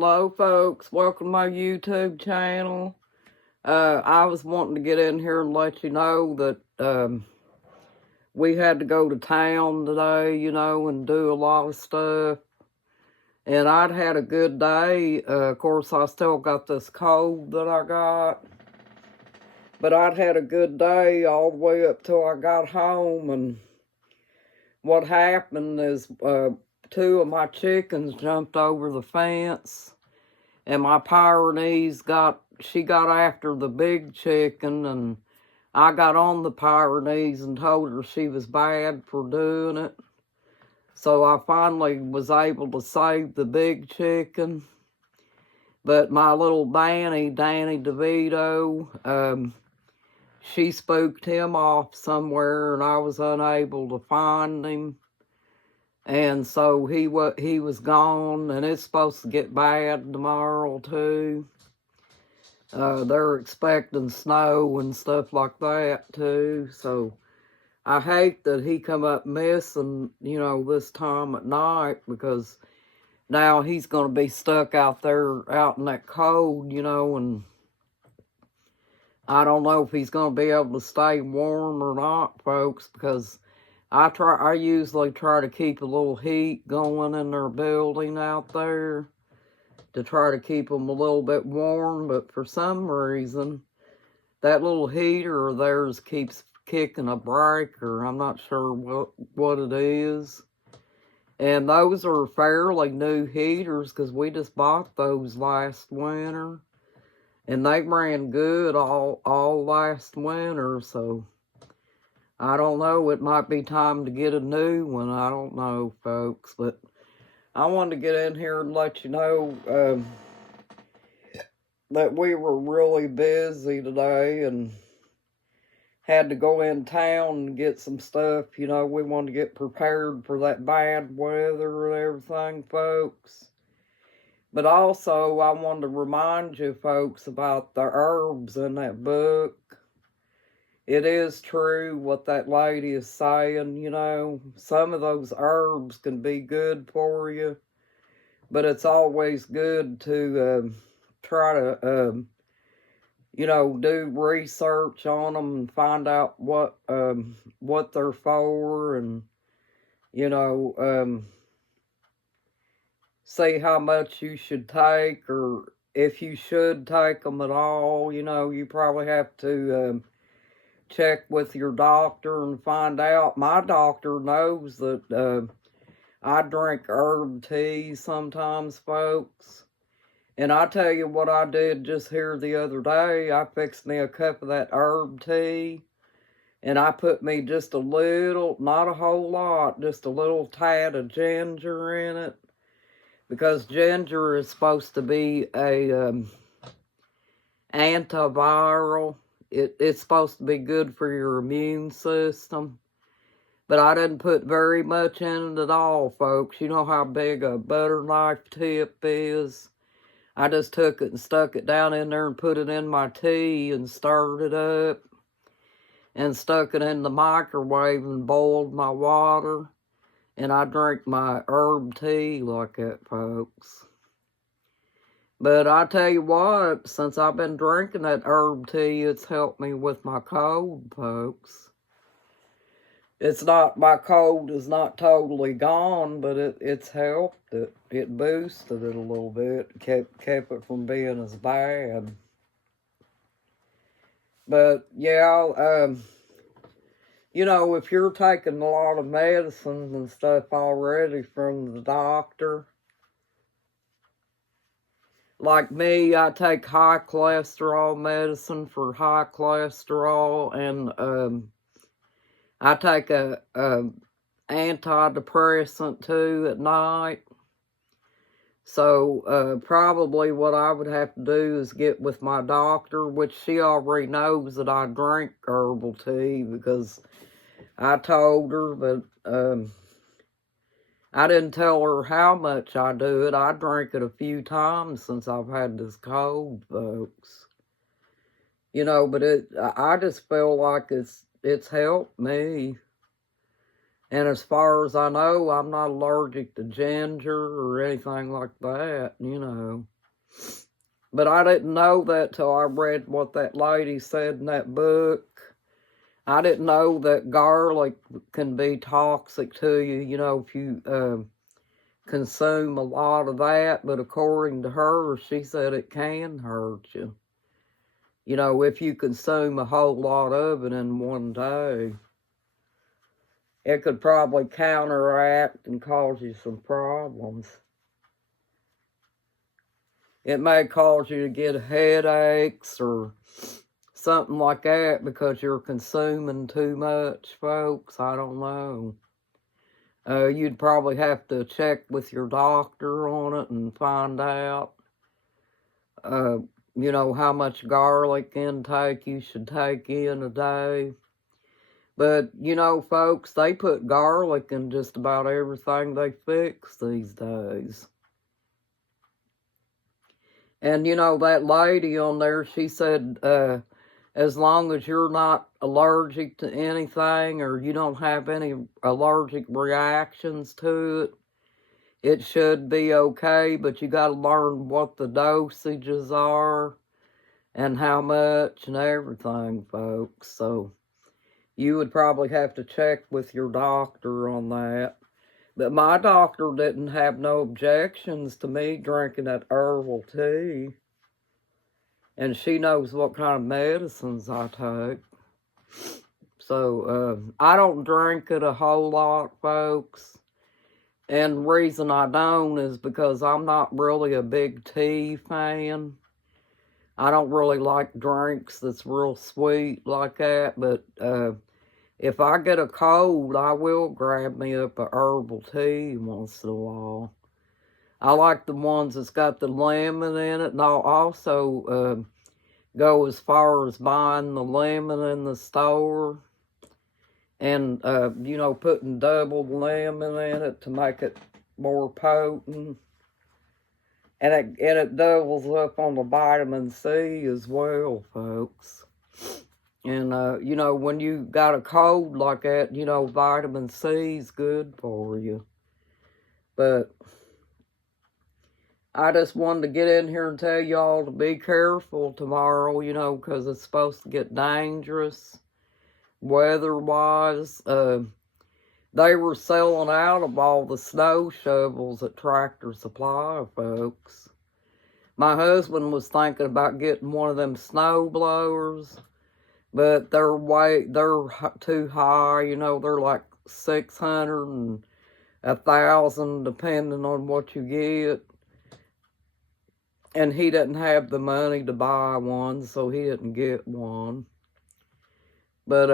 Hello, folks. Welcome to my YouTube channel. I was wanting to get in here and let you know that we had to go to town today, and do a lot of stuff. And I'd had a good day. Of course, I still got this cold that I got. But I'd had a good day all the way up till I got home. And what happened is two of my chickens jumped over the fence. And my Pyrenees got after the big chicken, and I got on the Pyrenees and told her she was bad for doing it. So I finally was able to save the big chicken. But my little Danny DeVito, she spooked him off somewhere, and I was unable to find him. And so he was gone, and it's supposed to get bad tomorrow too. They're expecting snow and stuff like that too. So I hate that he come up missing, this time at night, because now he's going to be stuck out there out in that cold, and I don't know if he's going to be able to stay warm or not, folks, because I usually try to keep a little heat going in their building out there to try to keep them a little bit warm, but for some reason, that little heater of theirs keeps kicking a breaker. I'm not sure what it is. And those are fairly new heaters because we just bought those last winter. And they ran good all last winter, so I don't know, it might be time to get a new one. I don't know, folks, but I wanted to get in here and let you know that we were really busy today and had to go in town and get some stuff. We wanted to get prepared for that bad weather and everything, folks. But also, I wanted to remind you, folks, about the herbs in that book. It is true what that lady is saying, some of those herbs can be good for you, but it's always good to try to, do research on them and find out what they're for, and, see how much you should take, or if you should take them at all. You probably have to check with your doctor and find out. My doctor knows that I drink herb tea sometimes, folks. And I tell you what I did just here the other day. I fixed me a cup of that herb tea, and I put me just a little, not a whole lot, just a little tad of ginger in it, because ginger is supposed to be a antiviral. It's supposed to be good for your immune system. But I didn't put very much in it at all, folks. You know how big a butter knife tip is? I just took it and stuck it down in there and put it in my tea and stirred it up and stuck it in the microwave and boiled my water. And I drink my herb tea like that, folks. But I tell you what, since I've been drinking that herb tea, it's helped me with my cold, folks. My cold is not totally gone, but it's helped it. It boosted it a little bit, kept it from being as bad. But yeah, if you're taking a lot of medicines and stuff already from the doctor, like me, I take high cholesterol medicine for high cholesterol, and I take a antidepressant too at night. So probably what I would have to do is get with my doctor, which she already knows that I drink herbal tea because I told her, but I didn't tell her how much I do it. I drank it a few times since I've had this cold, folks. But I just feel like it's helped me. And as far as I know, I'm not allergic to ginger or anything like that, you know. But I didn't know that till I read what that lady said in that book. I didn't know that garlic can be toxic to you, you know, if you consume a lot of that. But according to her, she said it can hurt you. You know, if you consume a whole lot of it in one day, it could probably counteract and cause you some problems. It may cause you to get headaches or something like that because you're consuming too much, folks. I don't know. You'd probably have to check with your doctor on it and find out, you know, how much garlic intake you should take in a day. But, you know, folks, they put garlic in just about everything they fix these days. And, you know, that lady on there, she said, as long as you're not allergic to anything or you don't have any allergic reactions to it, it should be okay, but you got to learn what the dosages are and how much and everything, folks. So you would probably have to check with your doctor on that. But my doctor didn't have no objections to me drinking that herbal tea. And she knows what kind of medicines I take. So I don't drink it a whole lot, folks. And the reason I don't is because I'm not really a big tea fan. I don't really like drinks that's real sweet like that. But if I get a cold, I will grab me up a herbal tea once in a while. I like the ones that's got the lemon in it, and I'll also go as far as buying the lemon in the store and, you know, putting double lemon in it to make it more potent. And it doubles up on the vitamin C as well, folks. And, you know, when you got a cold like that, you know, vitamin C is good for you. But I just wanted to get in here and tell y'all to be careful tomorrow, you know, because it's supposed to get dangerous weather-wise. They were selling out of all the snow shovels at Tractor Supply, folks. My husband was thinking about getting one of them snow blowers, but they're too high, you know, they're like 600 and 1,000 depending on what you get. And he didn't have the money to buy one, so he didn't get one. But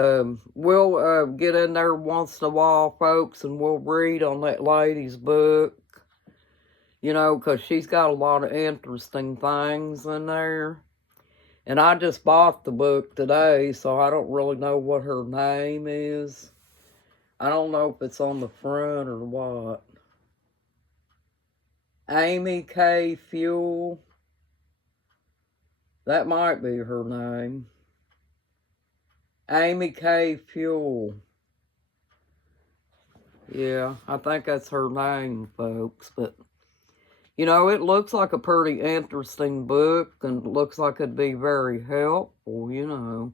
we'll get in there once in a while, folks, and we'll read on that lady's book. You know, because she's got a lot of interesting things in there. And I just bought the book today, so I don't really know what her name is. I don't know if it's on the front or what. Amy K. Fuel. That might be her name. Amy K. Fuel. Yeah, I think that's her name, folks. But, you know, it looks like a pretty interesting book and looks like it'd be very helpful, you know.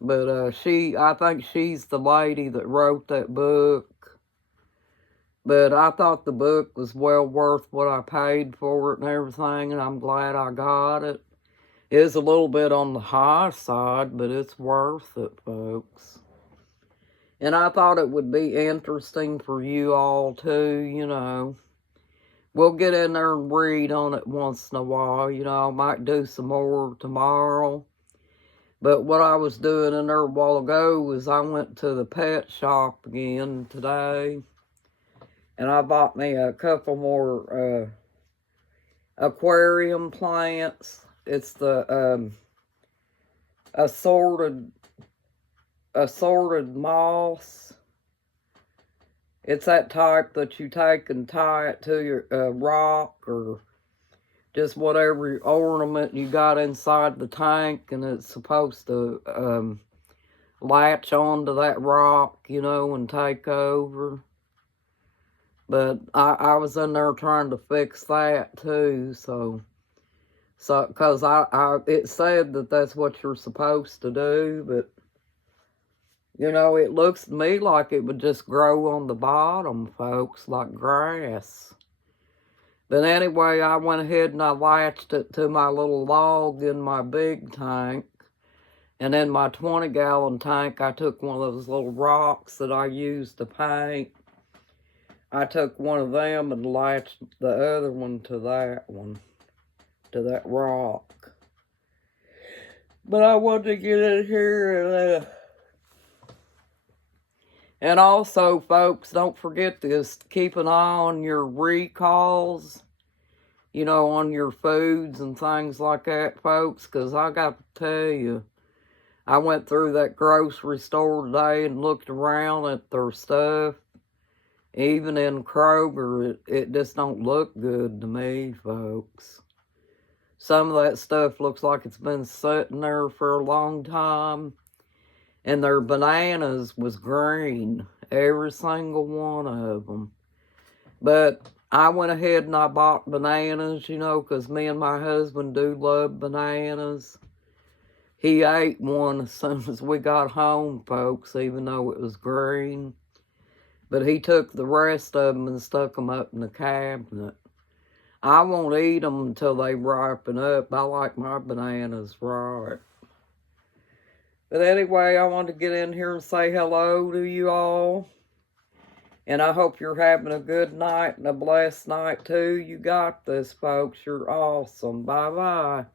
But I think she's the lady that wrote that book. But I thought the book was well worth what I paid for it and everything, and I'm glad I got it. It is a little bit on the high side, but it's worth it, folks. And I thought it would be interesting for you all too, you know. We'll get in there and read on it once in a while, you know. I might do some more tomorrow. But what I was doing in there a while ago was I went to the pet shop again today. And I bought me a couple more aquarium plants. It's the assorted moss. It's that type that you take and tie it to your rock or just whatever ornament you got inside the tank, and it's supposed to latch onto that rock, you know, and take over. But I was in there trying to fix that too, so because it said that that's what you're supposed to do, but you know, it looks to me like it would just grow on the bottom, folks, like grass. But anyway, I went ahead and I latched it to my little log in my big tank. And in my 20-gallon tank, I took one of those little rocks that I used to paint. I took one of them and latched the other one to that one, to that rock. But I wanted to get in here and also, folks, don't forget this. Keep an eye on your recalls, you know, on your foods and things like that, folks, because I got to tell you, I went through that grocery store today and looked around at their stuff. Even in Kroger, it just don't look good to me, folks. Some of that stuff looks like it's been sitting there for a long time. And their bananas was green, every single one of them. But I went ahead and I bought bananas, you know, because me and my husband do love bananas. He ate one as soon as we got home, folks, even though it was green. But he took the rest of them and stuck them up in the cabinet. I won't eat them until they ripen up. I like my bananas ripe. But anyway, I wanted to get in here and say hello to you all. And I hope you're having a good night and a blessed night too. You got this, folks. You're awesome. Bye-bye.